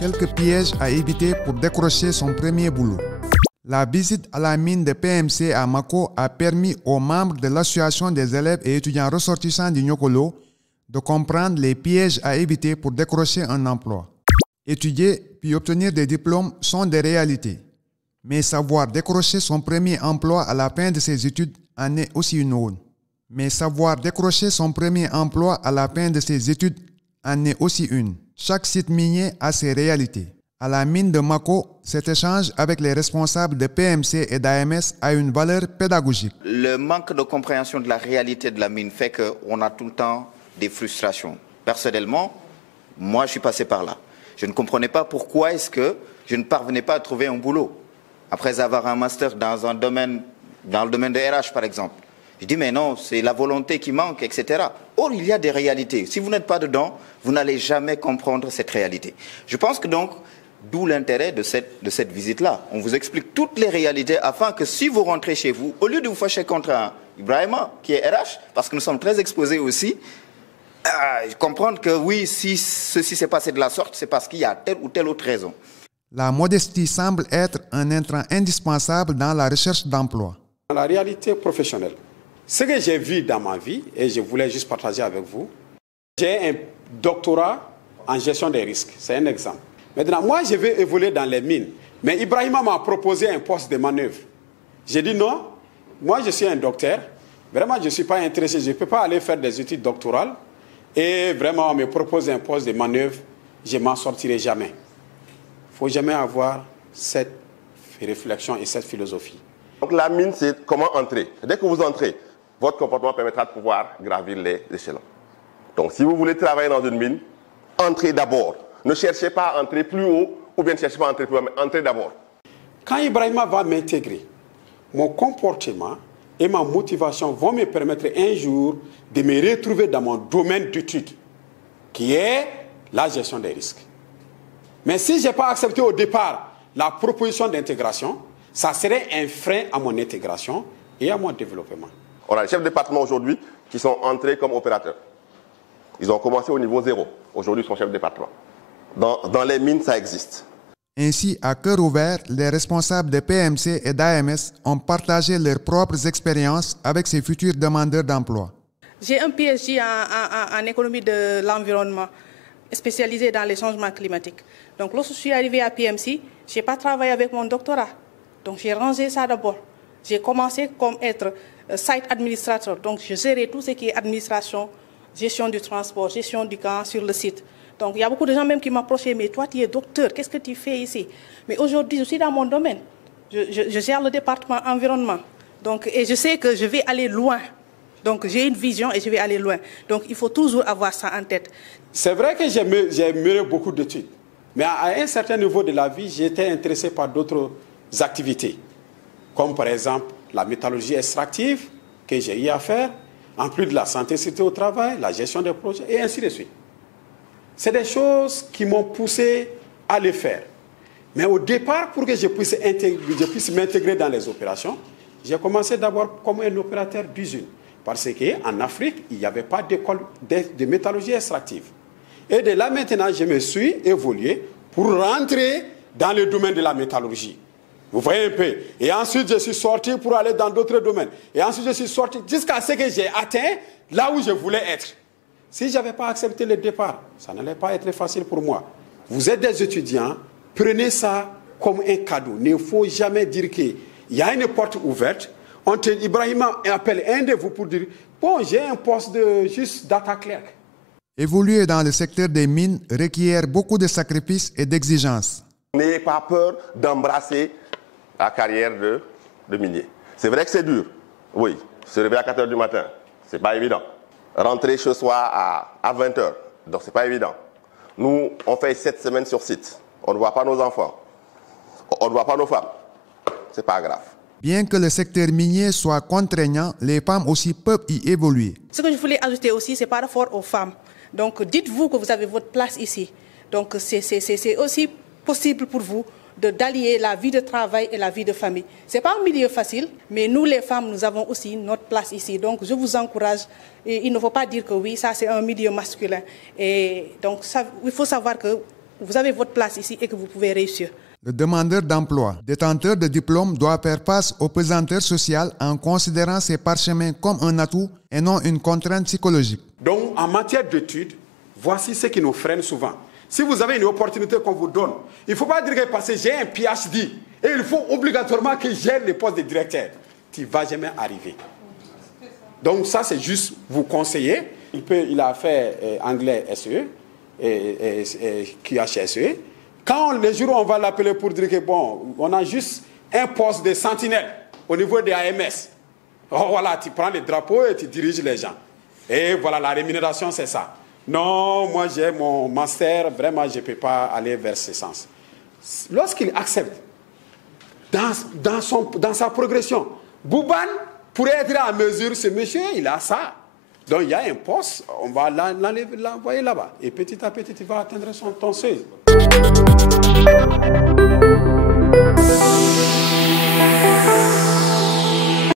Quelques pièges à éviter pour décrocher son premier boulot. La visite à la mine de PMC à Mako a permis aux membres de l'association des élèves et étudiants ressortissants du Niokolo de comprendre les pièges à éviter pour décrocher un emploi. Étudier puis obtenir des diplômes sont des réalités. Mais savoir décrocher son premier emploi à la fin de ses études en est aussi une autre. Chaque site minier a ses réalités. À la mine de Mako, cet échange avec les responsables de PMC et d'AMS a une valeur pédagogique. Le manque de compréhension de la réalité de la mine fait qu'on a tout le temps des frustrations. Personnellement, moi je suis passé par là. Je ne comprenais pas pourquoi est-ce que je ne parvenais pas à trouver un boulot. Après avoir un master dans le domaine de RH par exemple. Je dis mais non, c'est la volonté qui manque, etc. Or, il y a des réalités. Si vous n'êtes pas dedans, vous n'allez jamais comprendre cette réalité. Je pense que donc, d'où l'intérêt de cette visite-là. On vous explique toutes les réalités afin que si vous rentrez chez vous, au lieu de vous fâcher contre un Ibrahima qui est RH, parce que nous sommes très exposés aussi, comprendre que oui, si ceci s'est passé de la sorte, c'est parce qu'il y a telle ou telle autre raison. La modestie semble être un intrant indispensable dans la recherche d'emploi. Dans la réalité professionnelle, ce que j'ai vu dans ma vie, et je voulais juste partager avec vous, j'ai un doctorat en gestion des risques. C'est un exemple. Maintenant, moi, je vais évoluer dans les mines. Mais Ibrahima m'a proposé un poste de manœuvre. J'ai dit non, moi, je suis un docteur. Vraiment, je ne suis pas intéressé. Je ne peux pas aller faire des études doctorales. Et vraiment, on me propose un poste de manœuvre. Je ne m'en sortirai jamais. Il ne faut jamais avoir cette réflexion et cette philosophie. Donc la mine, c'est comment entrer. Dès que vous entrez, votre comportement permettra de pouvoir gravir les échelons. Donc si vous voulez travailler dans une mine, entrez d'abord. Ne cherchez pas à entrer plus haut ou bien ne cherchez pas à entrer plus haut, mais entrez d'abord. Quand Ibrahima va m'intégrer, mon comportement et ma motivation vont me permettre un jour de me retrouver dans mon domaine d'études, qui est la gestion des risques. Mais si je n'ai pas accepté au départ la proposition d'intégration, ça serait un frein à mon intégration et à mon développement. On a les chefs de département aujourd'hui qui sont entrés comme opérateurs. Ils ont commencé au niveau 0. Aujourd'hui, ils sont chefs de département. Dans les mines, ça existe. Ainsi, à cœur ouvert, les responsables de PMC et d'AMS ont partagé leurs propres expériences avec ces futurs demandeurs d'emploi. J'ai un PhD en économie de l'environnement, spécialisé dans les changements climatiques. Donc, lorsque je suis arrivée à PMC, je n'ai pas travaillé avec mon doctorat. Donc, j'ai rangé ça d'abord. J'ai commencé comme être site administrateur. Donc, je gérais tout ce qui est administration, gestion du transport, gestion du camp sur le site. Donc, il y a beaucoup de gens même qui m'approchaient, mais toi, tu es docteur, qu'est-ce que tu fais ici? Mais aujourd'hui, je suis dans mon domaine. Je gère le département environnement. Donc, et je sais que je vais aller loin. Donc, j'ai une vision et je vais aller loin. Donc, il faut toujours avoir ça en tête. C'est vrai que j'ai mené beaucoup d'études. Mais à un certain niveau de la vie, j'étais intéressé par d'autres activités. Comme par exemple la métallurgie extractive que j'ai eu à faire, en plus de la santé et sécurité au travail, la gestion des projets, et ainsi de suite. C'est des choses qui m'ont poussé à le faire. Mais au départ, pour que je puisse m'intégrer dans les opérations, j'ai commencé d'abord comme un opérateur d'usine. Parce qu'en Afrique, il n'y avait pas d'école de métallurgie extractive. Et de là maintenant, je me suis évolué pour rentrer dans le domaine de la métallurgie. Vous voyez un peu. Et ensuite, je suis sorti pour aller dans d'autres domaines. Et ensuite, je suis sorti jusqu'à ce que j'ai atteint là où je voulais être. Si je n'avais pas accepté le départ, ça n'allait pas être facile pour moi. Vous êtes des étudiants, prenez ça comme un cadeau. Il ne faut jamais dire qu'il y a une porte ouverte. Ibrahima appelle un de vous pour dire « Bon, j'ai un poste de juste data clerk ». Évoluer dans le secteur des mines requiert beaucoup de sacrifices et d'exigences. N'ayez pas peur d'embrasser la carrière de minier. C'est vrai que c'est dur. Oui, se réveiller à 4 h du matin, ce n'est pas évident. Rentrer ce soir à 20 h, donc ce n'est pas évident. Nous, on fait 7 semaines sur site. On ne voit pas nos enfants. On ne voit pas nos femmes. Ce n'est pas grave. Bien que le secteur minier soit contraignant, les femmes aussi peuvent y évoluer. Ce que je voulais ajouter aussi, c'est par rapport aux femmes. Donc, dites-vous que vous avez votre place ici. Donc, c'est aussi possible pour vous d'allier la vie de travail et la vie de famille. Ce n'est pas un milieu facile, mais nous, les femmes, nous avons aussi notre place ici. Donc, je vous encourage. Et il ne faut pas dire que oui, ça, c'est un milieu masculin. Et donc, il faut savoir que vous avez votre place ici et que vous pouvez réussir. Le demandeur d'emploi, détenteur de diplôme, doit faire face aux pesanteurs sociales en considérant ces parchemins comme un atout et non une contrainte psychologique. Donc, en matière d'études, voici ce qui nous freine souvent. Si vous avez une opportunité qu'on vous donne, il ne faut pas dire que parce que j'ai un PhD et il faut obligatoirement que j'ai le poste de directeur. Tu ne vas jamais arriver. Donc ça, c'est juste vous conseiller. Il a fait anglais SE et QHSE. Quand les jours on va l'appeler pour dire que bon, on a juste un poste de sentinelle au niveau des AMS. Oh, voilà, tu prends les drapeaux et tu diriges les gens. Et voilà, la rémunération, c'est ça. Non, moi j'ai mon master, vraiment, je ne peux pas aller vers ce sens. Lorsqu'il accepte, dans sa progression, Bouban pourrait être en mesure, ce monsieur, il a ça. Donc il y a un poste, on va l'envoyer là-bas. Et petit à petit, il va atteindre ton seuil.